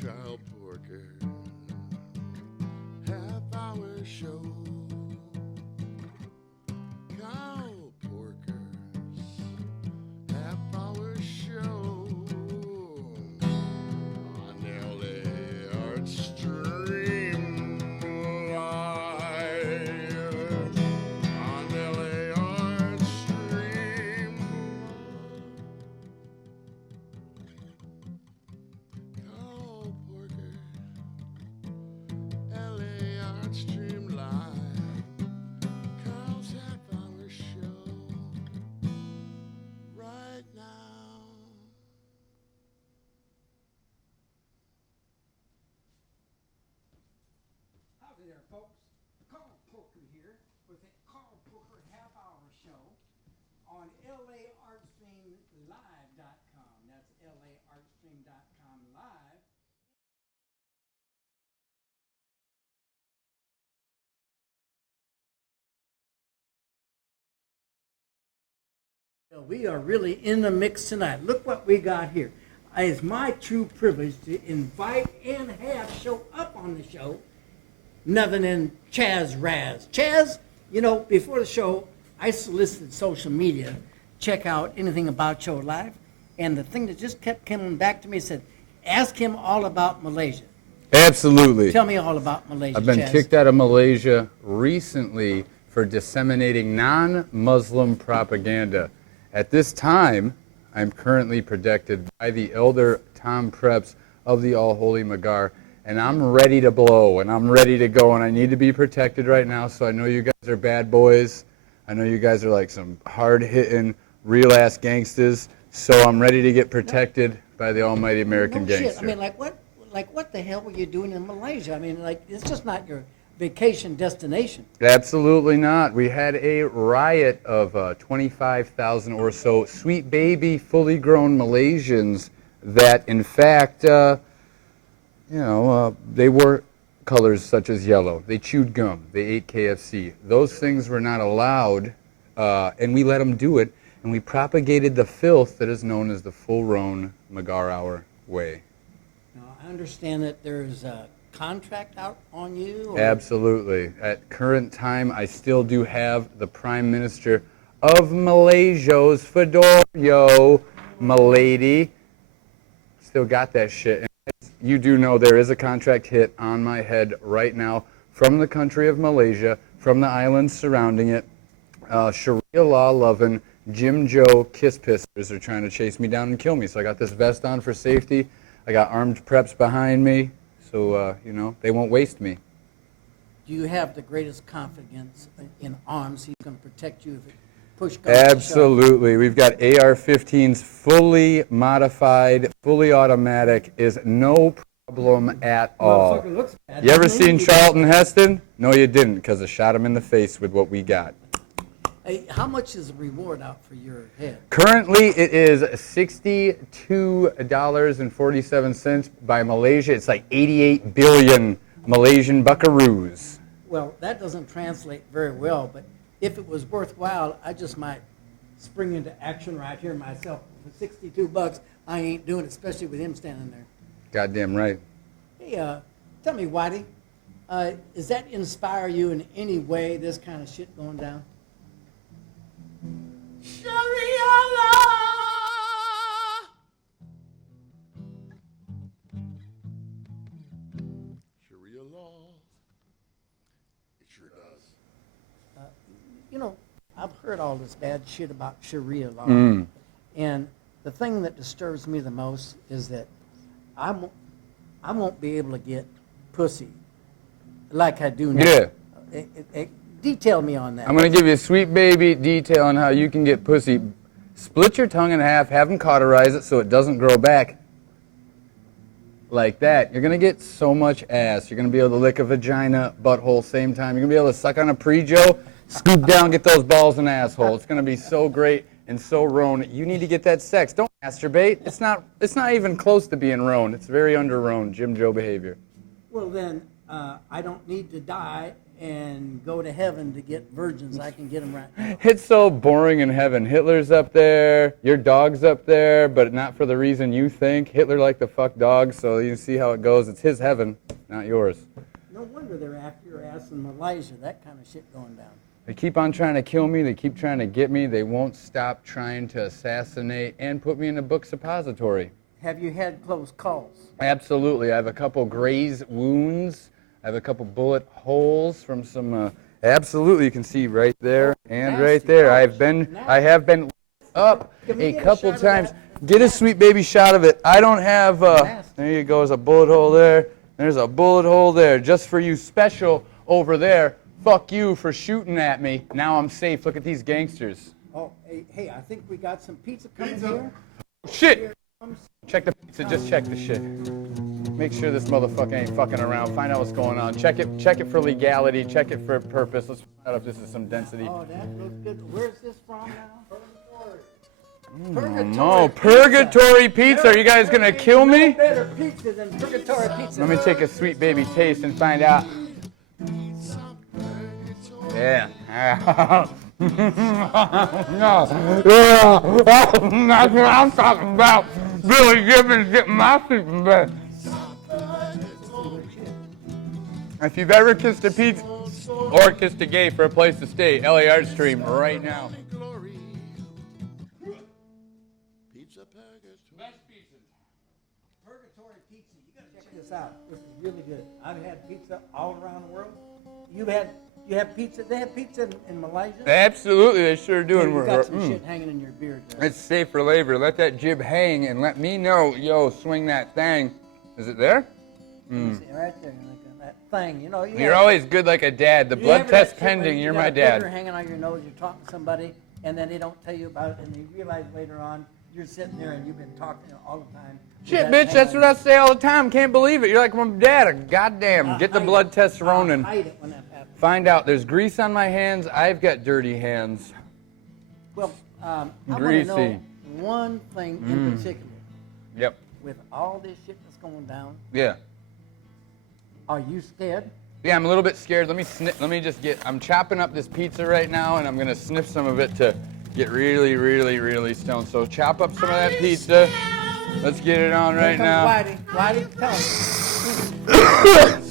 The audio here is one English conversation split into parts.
Kyle Porker, half-hour show. Kyle Porker's half-hour show on LA Artstream live on LA Artstream. Kyle Porker, LA Artstream live. Kyle's half-hour show right now. Howdy there, folks. Carl Porker here with the Carl Porker half-hour show on LAArtstreamLive.com. That's LAArtstream.com live. We are really in the mix tonight. Look what we got here. It's my true privilege to invite and have show up on the show nothing than Chaz Raz. Chaz, you know, before the show, I solicited social media, check out anything about your life, and the thing that just kept coming back to me said, ask him all about Malaysia. Absolutely. Tell me all about Malaysia, I've been Chaz. kicked out of Malaysia recently for disseminating non-Muslim propaganda. At this time, I'm currently protected by the elder Tom Preps of the All Holy Magar, and I'm ready to blow, and I'm ready to go, and I need to be protected right now, so I know you guys are bad boys. I know you guys are like some hard-hitting, real-ass gangsters, so I'm ready to get protected by the almighty American gangster. Shit. I mean, what the hell were you doing in Malaysia? I mean, like, it's just not your vacation destination. Absolutely not. We had a riot of 25,000 or so sweet baby, fully grown Malaysians that, in fact, they wore colors such as yellow. They chewed gum. They ate KFC. Those things were not allowed, and we let them do it, and we propagated the filth that is known as the full-grown Magar Hour way. Now, I understand that there's a contract out on you? Or? Absolutely. At current time, I still do have the Prime Minister of Malaysia's Fedorio, m'lady. Still got that shit. And as you do know, there is a contract hit on my head right now from the country of Malaysia, from the islands surrounding it. Sharia law loving Jim Joe kiss pissers are trying to chase me down and kill me. So I got this vest on for safety. I got armed preps behind me. So, they won't waste me. Do you have the greatest confidence in arms? He's going to protect you if it push comes to shove? Absolutely. We've got AR-15s fully modified, fully automatic, is no problem at all. Motherfucker looks bad. You ever seen Charlton Heston? No, you didn't, because I shot him in the face with what we got. Hey, how much is the reward out for your head? Currently, it is $62.47 by Malaysia. It's like 88 billion Malaysian buckaroos. Well, that doesn't translate very well, but if it was worthwhile, I just might spring into action right here myself. For 62 bucks, I ain't doing it, especially with him standing there. Goddamn right. Hey, tell me, Whitey, does that inspire you in any way, this kind of shit going down? Sharia law. Sharia law. It sure does. I've heard all this bad shit about Sharia law. And the thing that disturbs me the most is that I won't be able to get pussy like I do now. Yeah. Detail me on that. I'm going to give you a sweet baby detail on how you can get pussy. Split your tongue in half, have them cauterize it so it doesn't grow back. Like that. You're going to get so much ass. You're going to be able to lick a vagina, butthole, same time. You're going to be able to suck on a pre-jo, scoop down, get those balls and asshole. It's going to be so great and so roan. You need to get that sex. Don't masturbate. It's not even close to being roan. It's very under roan, Jim Joe behavior. Well, then, I don't need to die and go to heaven to get virgins, I can get them right now. It's so boring in heaven. Hitler's up there, your dog's up there, but not for the reason you think. Hitler liked to fuck dogs, so you see how it goes. It's his heaven, not yours. No wonder they're after your ass in Malaysia, that kind of shit going down. They keep on trying to kill me. They keep trying to get me. They won't stop trying to assassinate and put me in a book suppository. Have you had close calls? Absolutely. I have a couple grazed wounds. I have a couple bullet holes from some. Absolutely, you can see right there and Nasty. right there. I have been up a couple times. Get a sweet baby shot of it. I don't have. There you go. There's a bullet hole there. There's a bullet hole there, just for you. Special over there. Fuck you for shooting at me. Now I'm safe. Look at these gangsters. Oh, hey, I think we got some pizza coming here. Shit! Check the pizza. Just check the shit. Make sure this motherfucker ain't fucking around. Find out what's going on. Check it for legality. Check it for purpose. Let's find out if this is some density. Oh, that looks good. Where's this from now? No, Purgatory Pizza. Are you guys gonna kill me? No better pizza than Purgatory Pizza. Let me take a sweet baby taste and find out. Yeah. No. That's what I'm talking about. Billy Gibbons getting my sleeping bed. If you've ever kissed a pizza or kissed a gay for a place to stay, LA Artstream right now. Pizza Purgatory. Purgatory Pizza. You gotta check this out. This is really good. I've had pizza all around the world. You have pizza. They have pizza in Malaysia. Absolutely, they sure do. You got some shit hanging in your beard there. It's safe for labor. Let that jib hang and let me know. Yo, swing that thing. Is it there? See, right there, that thing. You know, You're always good like a dad. The blood test pending. You're my dad. You're hanging on your nose. You're talking to somebody, and then they don't tell you about it, and you realize later on you're sitting there and you've been talking all the time. Shit, bitch, that's what I say all the time. Can't believe it. You're like my dad. Goddamn. Get the blood test running. I hate it when that happens. Find out. There's grease on my hands. I've got dirty hands. Well, I want to Greasy. know one thing in particular. Yep. With all this shit that's going down, Yeah. are you scared? Yeah, I'm a little bit scared. I'm chopping up this pizza right now, and I'm going to sniff some of it to get really, really, really stoned. So chop up some of that pizza. Let's get it on right now. Whitey, tell me.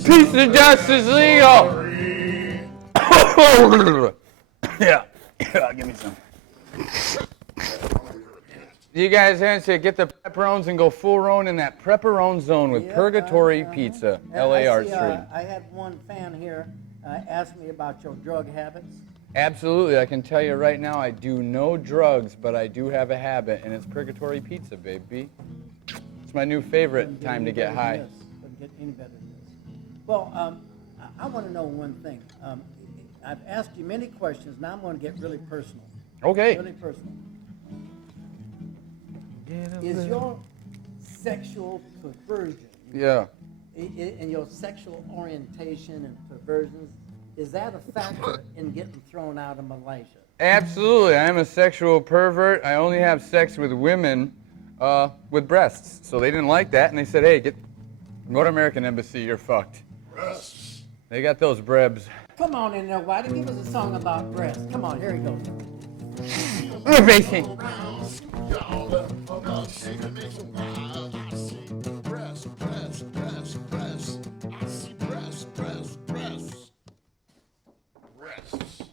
Pizza dust is legal. Yeah, give me some. You guys answer, get the pepperones and go full roan in that pepperone zone with Purgatory Pizza, LA Artstream. I had one fan here ask me about your drug habits. Absolutely, I can tell you right now, I do no drugs, but I do have a habit, and it's Purgatory Pizza, baby. It's my new favorite time to get high. Doesn't get any better than this. Well, I want to know one thing. I've asked you many questions. Now I'm going to get really personal. Okay. Really personal. Is your sexual perversion, Yeah. and your sexual orientation and perversions, is that a factor in getting thrown out of Malaysia? Absolutely. I am a sexual pervert. I only have sex with women with breasts. So they didn't like that, and they said, hey, go to American Embassy, you're fucked. Breasts. They got those brebs. Come on in there, Whitey. Give us a song about breasts. Come on, here he goes. Racing. Y'all about shaking me some wild. I see breasts, breasts, breasts, breasts. I see breasts, breasts, breasts. Breasts.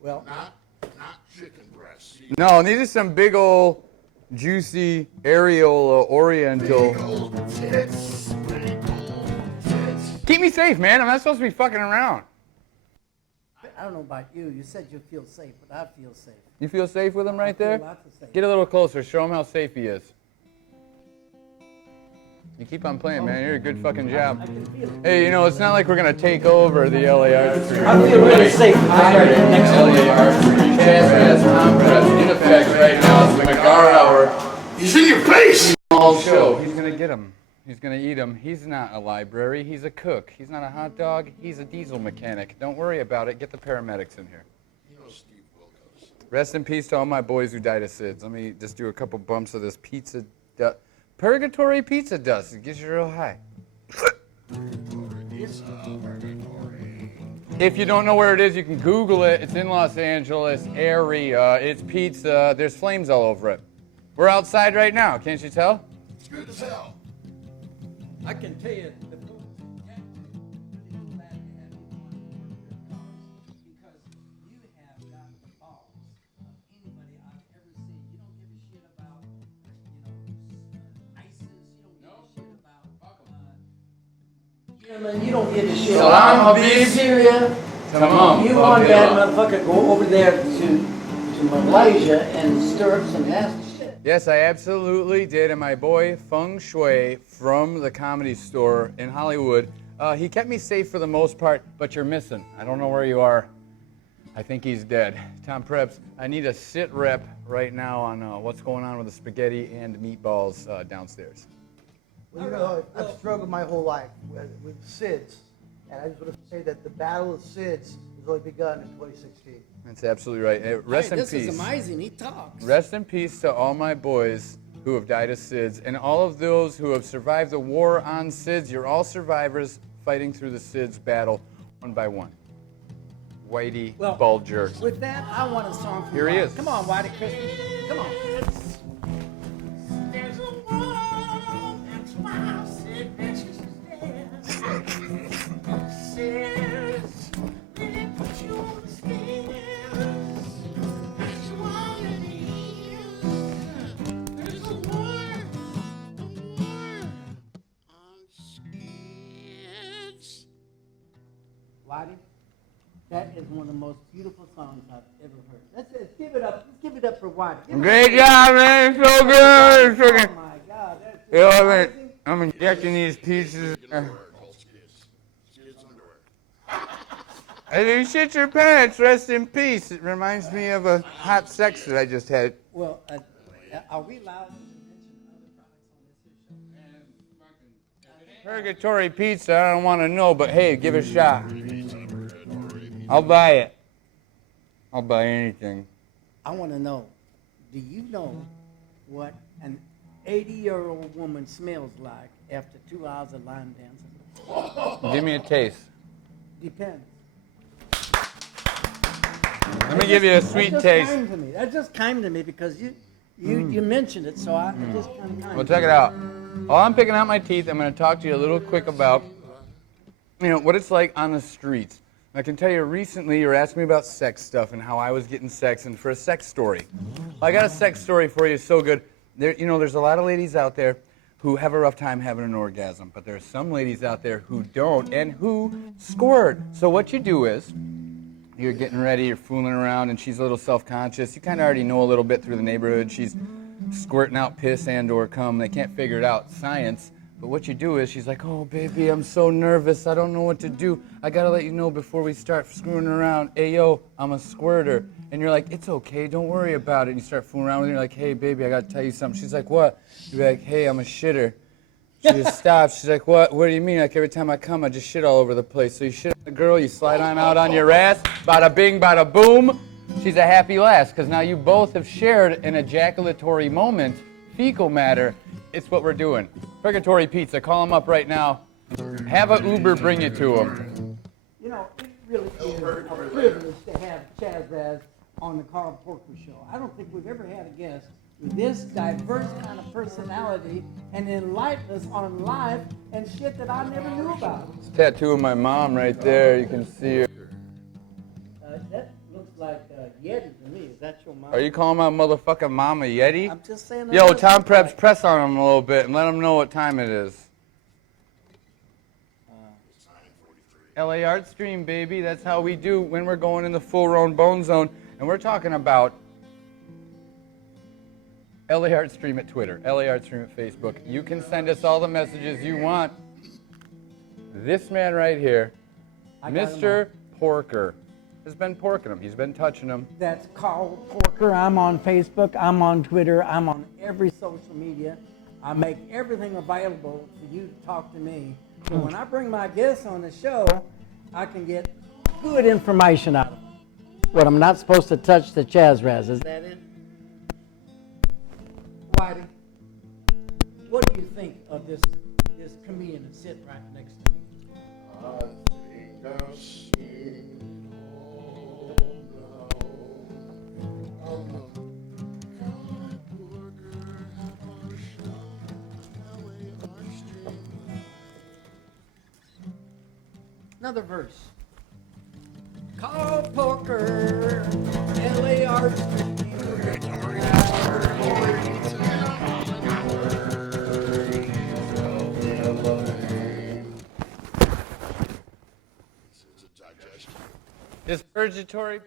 Well, Not chicken breasts. No, these are some big old, juicy, areola, oriental. Big old tits. Big old tits. Keep me safe, man. I'm not supposed to be fucking around. I don't know about you. You said you feel safe, but I feel safe. You feel safe with him right I feel there? lots of safe. Get a little closer. Show him how safe he is. You keep on playing, man. You're a good fucking job. I can feel it. Hey, it's not like we're going to take over the LA Artstream. I feel really safe. Next to LA Artstream. Jazz compress in effect right now. It's the Cigar Hour. He's in your face. Small show. He's going to get him. He's going to eat him. He's not a library. He's a cook. He's not a hot dog. He's a diesel mechanic. Don't worry about it. Get the paramedics in here. You know Steve Wilkos. Rest in peace to all my boys who died of SIDS. Let me just do a couple bumps of this pizza dust. Purgatory pizza dust. It gets you real high. Pizza Purgatory. If you don't know where it is, you can Google it. It's in Los Angeles area. It's pizza. There's flames all over it. We're outside right now. Can't you tell? It's good as hell. I can tell you, the folks at really glad to have you on board your cars because you have got the balls of anybody I've ever seen. You don't give a shit about, ISIS. You don't give a shit about Yemen. You don't give a shit Salam, about Habib. Syria. Tamam. You want that motherfucker go over there to Malaysia and stir up some nasty shit. Yes, I absolutely did. And my boy Feng Shui from the Comedy Store in Hollywood, he kept me safe for the most part, but you're missing. I don't know where you are. I think he's dead. Tom Preps, I need a sit rep right now on what's going on with the spaghetti and meatballs downstairs. Well, you know, I've struggled my whole life with SIDS, and I just want to say that the battle of SIDS has only begun in 2016. That's absolutely right. Rest in This peace. is amazing. He talks. Rest in peace to all my boys who have died of SIDS and all of those who have survived the war on SIDS. You're all survivors fighting through the SIDS battle one by one. Whitey Bulger. With that, I want a song from Here he Whitey. is. Come on, Whitey Christmas. Come on. There's a world, that's why I said bitches is dead. Says, they put you on the scales. That's why it is. There's a war on skids. Whitey, that is one of the most beautiful songs I've ever heard. Let's give it up. Let's give it up for Whitey. Give it Great up. job, man. So good. So Oh good. my God, that's You know, amazing. I'm injecting these pieces. Underwear, called skids. Skids underwear. As you shit your pants, rest in peace. It reminds me of a hot sex that I just had. Well, are we allowed to mention other products on this here show? Purgatory pizza, I don't want to know, but hey, give it a shot. I'll buy it. I'll buy anything. I want to know, do you know what an 80-year-old woman smells like after 2 hours of line dancing? Give me a taste. Depends. Let me give you a sweet taste. That just came to me because you mentioned it, so it just kind of came. Well, check it out. While I'm picking out my teeth, I'm going to talk to you a little quick about, what it's like on the streets. I can tell you recently you were asking me about sex stuff and how I was getting sex and for a sex story. Well, I got a sex story for you so good. There's a lot of ladies out there who have a rough time having an orgasm, but there are some ladies out there who don't and who squirt. So what you do is, you're getting ready, you're fooling around, and she's a little self-conscious. You kind of already know a little bit through the neighborhood. She's squirting out piss and or cum. They can't figure it out, science. But what you do is she's like, oh, baby, I'm so nervous. I don't know what to do. I got to let you know before we start screwing around. Hey, yo, I'm a squirter. And you're like, it's okay. Don't worry about it. And you start fooling around with her. You're like, hey, baby, I got to tell you something. She's like, what? You're like, hey, I'm a shitter. She just stops. She's like, what? What do you mean? Like, every time I come, I just shit all over the place. So you shit on the girl, you slide on out on your ass. Bada bing, bada boom. She's a happy lass because now you both have shared an ejaculatory moment, fecal matter. It's what we're doing. Purgatory Pizza, call them up right now. Have a Uber bring it to them. It really is a privilege to have Chaz Raz on the Carl Porker Show. I don't think we've ever had a guest with this diverse kind of personality and enlighten us on life and shit that I never knew about. It's a tattoo of my mom right there. You can see her. That looks like Yeti to me. Is that your mom? Are you calling my motherfucking mom a Yeti? I'm just saying. Yo, Tom Preps, press on him a little bit and let him know what time it is. LA Artstream, baby. That's how we do when we're going in the full-round bone zone. And we're talking about LA Artstream at Twitter, LA Artstream at Facebook. You can send us all the messages you want. This man right here, Mr. Porker, has been porking them. He's been touching them. That's Carl Porker. I'm on Facebook. I'm on Twitter. I'm on every social media. I make everything available for you to talk to me. So when I bring my guests on the show, I can get good information out of them. What, I'm not supposed to touch the Chaz Raz, is that it? Whitey, what do you think of this comedian that's sitting right next to me? think I've seen all now. I'm a comic worker, half hour show, LA Artstream. Another verse. Call poker, LA Artstream. It's a digestion. This purgatory.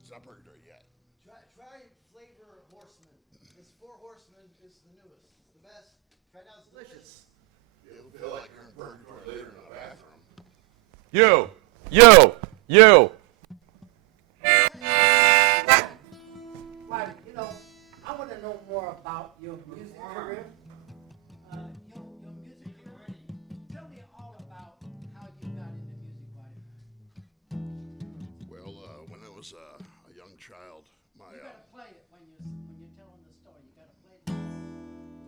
It's not purgatory yet. Try Flavor Horseman. This Four Horsemen is the newest. It's the best. Try it out. It's delicious. You'll feel like you're in purgatory later in the bathroom. You. Whitey, you know, I want to know more about your music career. Your music career. Tell me all about how you got into music, Whitey. Well, when I was a young child, You gotta play it when you're telling the story. You gotta play it.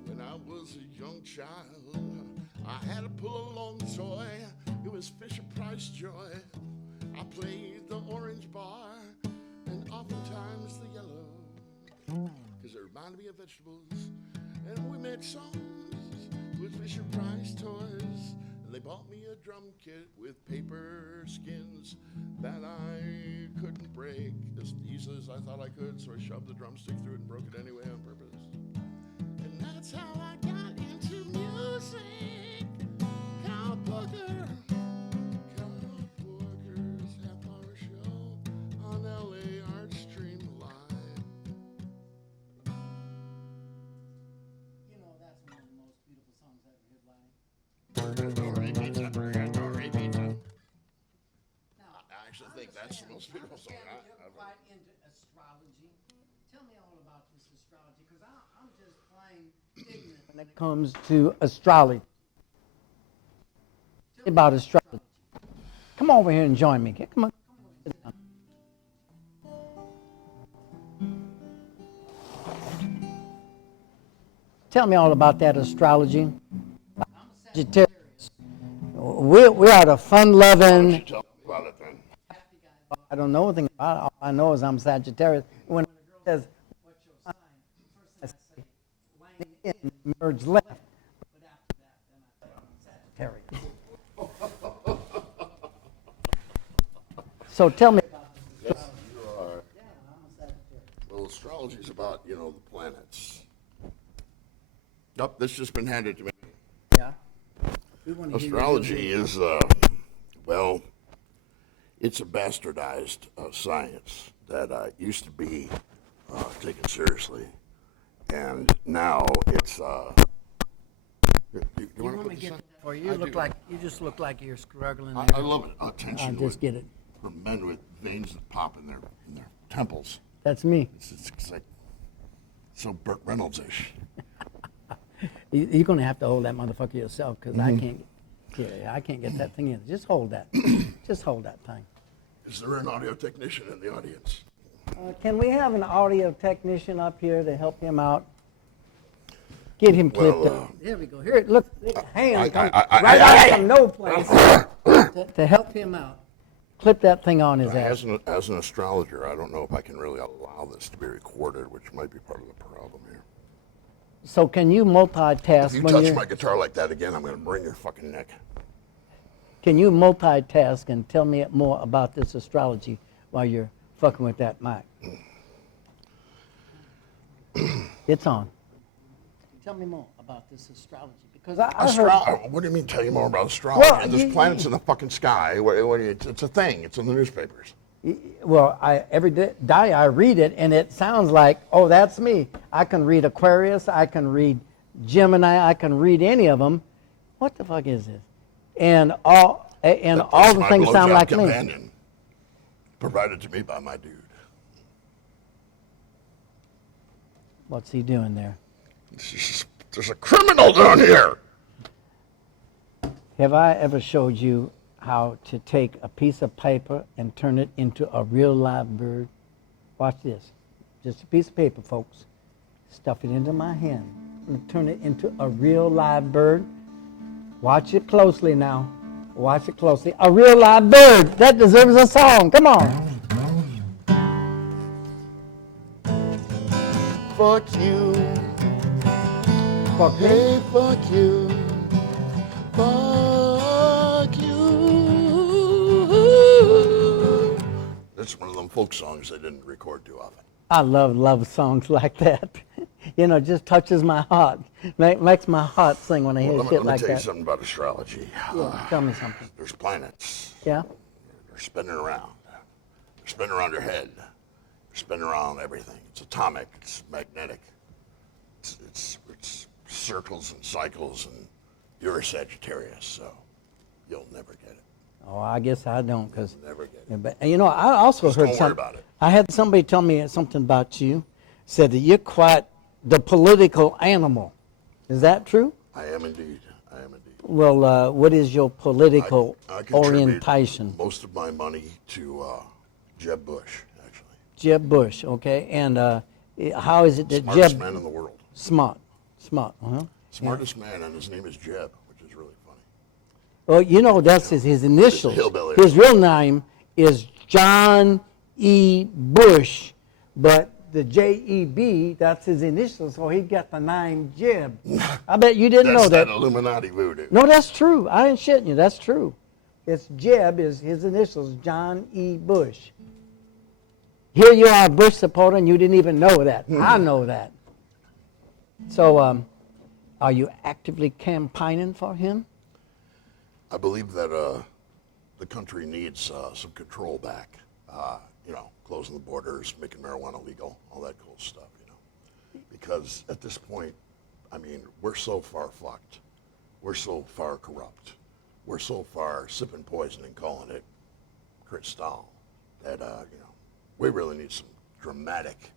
when I was a young child, I had a pull-along toy. It was Fisher-Price joy. I played the orange bar and oftentimes the yellow, because it reminded me of vegetables. And we made songs with Fisher-Price toys. And they bought me a drum kit with paper skins that I couldn't break as easily as I thought I could. So I shoved the drumstick through it and broke it anyway on purpose. And that's how I got into music. Cow Booker. Half-hour show on LA Artstream Live. You know, that's one of the most beautiful songs I've ever heard, Lion. Now, I actually think that's the most beautiful song You're I've quite into astrology. Tell me all about this astrology, because I'm just plain ignorant when it comes to astrology. About astrology. Come over here and join me. Come on. Tell me all about that astrology. Sagittarius. We are the fun-loving. Tell me about it then. I don't know anything about it. All I know is I'm Sagittarius. When a girl says, "What's your sign?" First thing I say, "Line in, merge left." But after that, then I say I'm Sagittarius. So tell me about this. Yes, you are. Yeah, I'm a Sagittarius. Well, astrology is about, the planets. Yup, this just been handed to me. Yeah. We want to hear your Astrology is, it's a bastardized science that used to be taken seriously. And now it's, you You want want me to to put get this that for you? I You look do. like you just look like you're struggling. I there. love it. Attention I'll to just it. get it. For men with veins that pop in their temples. That's me. It's like so Burt Reynolds-ish. You're gonna have to hold that motherfucker yourself, because I can't. Yeah, I can't get that thing in. Just hold that. Just hold that thing. Is there an audio technician in the audience? Can we have an audio technician up here to help him out? Get him clipped Well, up. There we go. Here, look, hands come I- right out from no place to help him out. Clip that thing on his ass. As an astrologer, I don't know if I can really allow this to be recorded, which might be part of the problem here. So can you multitask If you when touch you're? my guitar like that again, I'm going to bring your fucking neck. Can you multitask and tell me more about this astrology while you're fucking with that mic? It's on. Tell me more about this astrology, because I heard. What do you mean? Tell you more about astrology? Well, There's planets in the fucking sky. It's a thing. It's in the newspapers. Well, every day I read it, and it sounds like, oh, that's me. I can read Aquarius. I can read Gemini. I can read any of them. What the fuck is this? And all That's the my things sound blowjob like me. companion, provided to me by my dude. What's he doing there? There's a criminal down here. Have I ever showed you how to take a piece of paper and turn it into a real live bird? Watch this. Just a piece of paper, folks. Stuff it into my hand and turn it into a real live bird. Watch it closely now. Watch it closely. A real live bird. That deserves a song. Come on. Fuck you. Fuck me. Hey, fuck you. Fuck you. That's one of them folk songs they didn't record too often. I love songs like that. You know, it just touches my heart. Makes my heart sing when I hear Let shit me like tell you that. something about astrology. Yeah, tell me something. There's planets. Yeah? They're spinning around. They're spinning around your head. They're spinning around everything. It's atomic. It's magnetic. It's circles and cycles, and you're a Sagittarius, so you'll never get it. Oh, I guess I don't, because. Never get it. But you know, I also Just heard don't worry something. about it. I had somebody tell me something about you. Said that you're quite the political animal. Is that true? I am indeed. I am indeed. Well, what is your political I contribute orientation? most of my money to Jeb Bush, actually. Jeb Bush, okay. And how is it that Smartest Jeb man in the world. smart, Smartest man, and his name is Jeb, which is really funny. Well, you know that's his initials. hillbilly. His real name is John E. Bush, but the J-E-B, that's his initials, so he got the name Jeb. I bet you didn't know That's that. that Illuminati voodoo. No, that's true. I ain't shitting you. That's true. It's Jeb is his initials, John E. Bush. Here you are, a Bush supporter, and you didn't even know that. I know that. So, are you actively campaigning for him? I believe that the country needs some control back. You know, closing the borders, making marijuana legal, all that cool stuff, you know. Because at this point, I mean, we're so far fucked. We're so far corrupt. We're so far sipping poison and calling it Cristal that, you know, we really need some dramatic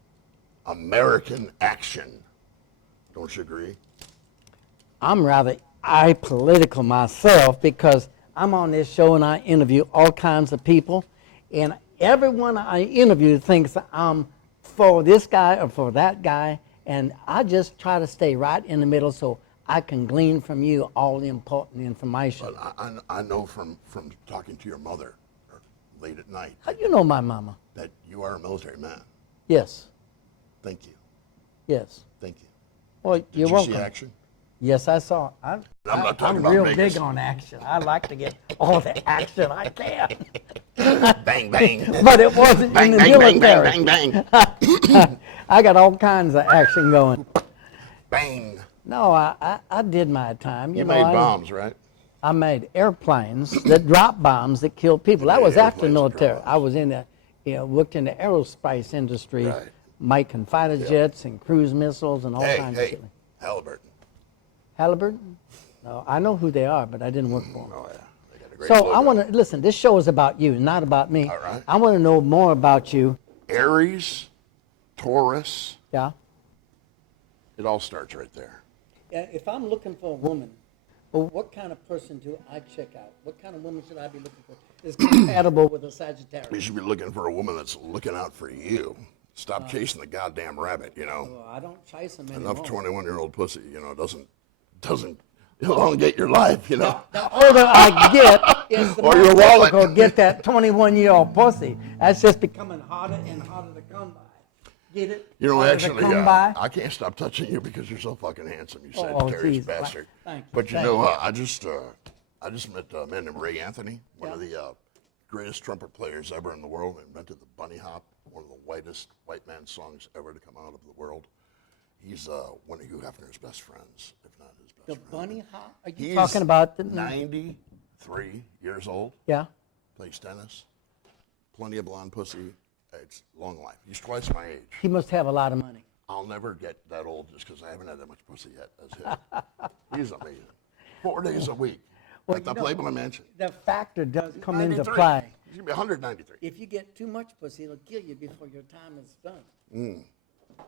American action. Don't you agree? I'm rather apolitical myself because I'm on this show and I interview all kinds of people, and everyone I interview thinks I'm for this guy or for that guy, and I just try to stay right in the middle so I can glean from you all the important information. But I know from talking to your mother late at night How do you know my mama? that you are a military man. Yes, Thank you. yes. Thank you. Well, Did you're you welcome. see action? Yes, I saw. I'm not talking I'm about real Vegas. big on action. I like to get all the action I can. Bang, bang. But it wasn't Bang, in the bang, bang, military. bang, bang, bang. I got all kinds of action going. Bang. No, I did my time. You know, made I, bombs, right? I made airplanes that drop bombs that kill people. That made was after the airplanes that drop military. I was in the, worked in the aerospace industry, Right. making fighter jets and cruise missiles and all kinds of Hey, shit. Halliburton. Halliburton? No, I know who they are, but I didn't work for them. Oh, yeah. They got a great So logo. I want to listen. This show is about you, not about me. All right. I want to know more about you. Aries, Taurus, Yeah. it all starts right there. If I'm looking for a woman, well, what kind of person do I check out? What kind of woman should I be looking for? Is compatible with a You Sagittarius? should be looking for a woman that's looking out for you. Stop chasing the goddamn rabbit, you know. Well, I don't chase them anymore. Enough 21-year-old pussy, you know, doesn't elongate your life, you know. The older I get, it's the Or more your wallet. difficult to get that 21-year-old pussy. That's just becoming harder and harder to come by. Get it? You know, Harder to actually, come by? I can't stop touching you because you're so fucking handsome, you Oh, Sagittarius geez. bastard. Thank you. But you Thank know, you. I just met a man named Ray Anthony, one of the greatest trumpet players ever in the world. Invented the bunny hop, one of the whitest white man songs ever to come out of the world. He's one of Hugh Hefner's best friends, if not his best The friend. bunny hop? Are you He's talking about the 93 years old, Yeah. plays tennis, plenty of blonde pussy. It's long life. He's twice my age. He must have a lot of money. I'll never get that old just because I haven't had that much pussy yet as him. He's amazing. 4 days a week Well, at the you know, Playboy Mansion. The factor does come into 93. play. He's going to be 193. If you get too much pussy, it'll kill you before your time is done.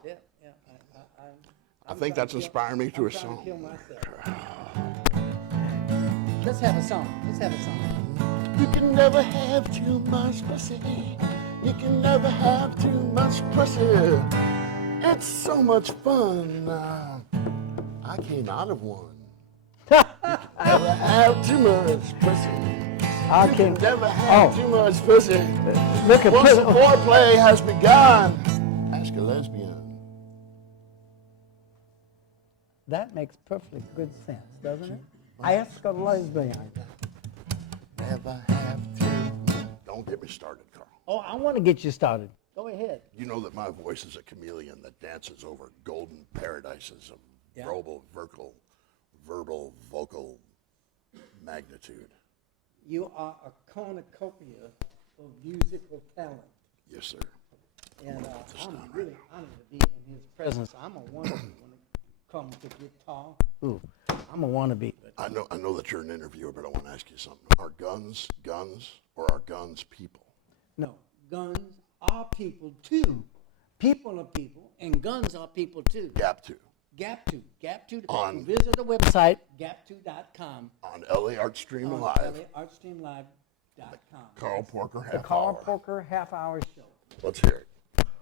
Yeah, yeah. I think that's inspiring me to a I'm trying song. to kill myself. Let's have a song. Let's have a song. You can never have too much pussy. You can never have too much pussy. It's so much fun. I came out of one. Never have too much pussy. I can Never have too much pussy. look at Once the foreplay has begun, ask a lesbian. That makes perfectly good sense, doesn't it? I asked a lesbian. Never have to. Don't get me started, Carl. Oh, I want to get you started. Go ahead. You know that my voice is a chameleon that dances over golden paradises of Yeah. verbal, vocal magnitude. You are a cornucopia of musical talent. Yes, sir. And I'm really honored to be in his presence. I'm a wannabe when it comes to guitar. Ooh, I'm a wannabe. But I know that you're an interviewer, but I want to ask you something. Are guns guns or are guns people? no, guns are people too. People are people, and guns are people too. Gap 2 Gap2. On- Visit the website, gap2.com. on LA Artstream on Live. artstreamlive.com. Carl Porker The half Carl hour. Porker half-hour show. Let's hear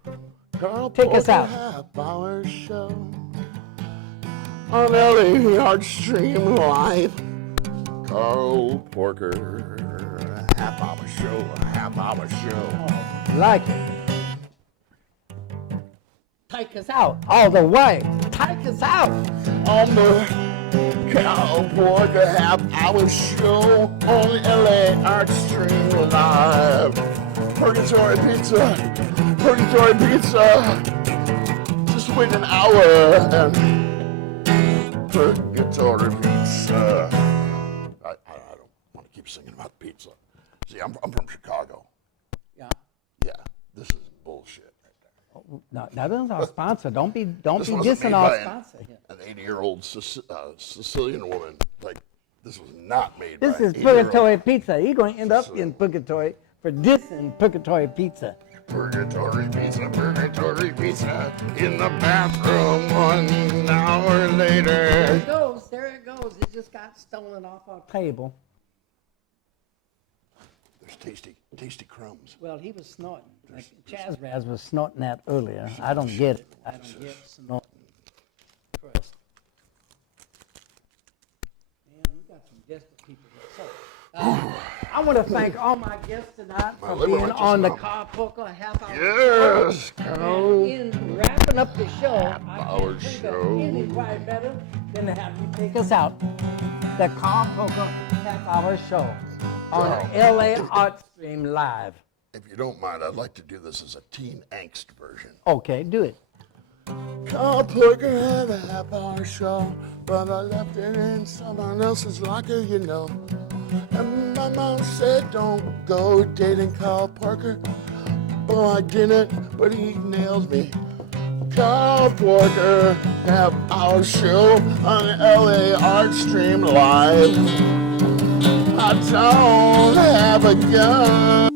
it. Carl Take us Porker out. half hour show on LA Artstream Live. Carl Porker half hour show. Like it. Take us out all the way. Take us out. On the Carl Porker half hour show on LA Artstream Live. Purgatory Pizza. Just wait an hour and Purgatory Pizza. I don't want to keep singing about pizza. See, I'm from Chicago. Yeah. Yeah, this is bullshit right there. No, that isn't our sponsor. Don't be This wasn't dissing made our by sponsor here. an 80-year-old Sicilian woman. Like, this was not made This by is an 80-year-old Purgatory Pizza. You're going to end up in Purgatory for dissing Purgatory Pizza. Purgatory Pizza in the bathroom 1 hour later. There it goes. It just got stolen off our table. There's tasty crumbs. Well, he was snorting. Like Chaz Raz was snorting that earlier. I don't get it. I don't get snorting. First. Man, we got some desperate people here. So, I want to thank all my guests tonight My for liver being might just on the numb. Carl Porker half-hour Yes, show. Carl. And in wrapping up the show, I Half-hour can't think show. of anybody better than to have you take us out. The Carl Porker half-hour show on Carl. LA Artstream Live. If you don't mind, I'd like to do this as a teen angst version. Okay, do it. Carl Porker had a half-hour show, but I left it in someone else's locker, you know. And my mom said, don't go dating Carl Porker. Oh, I didn't, but he nails me. Carl Porker, half-hour show on LA Artstream Live. I don't have a gun.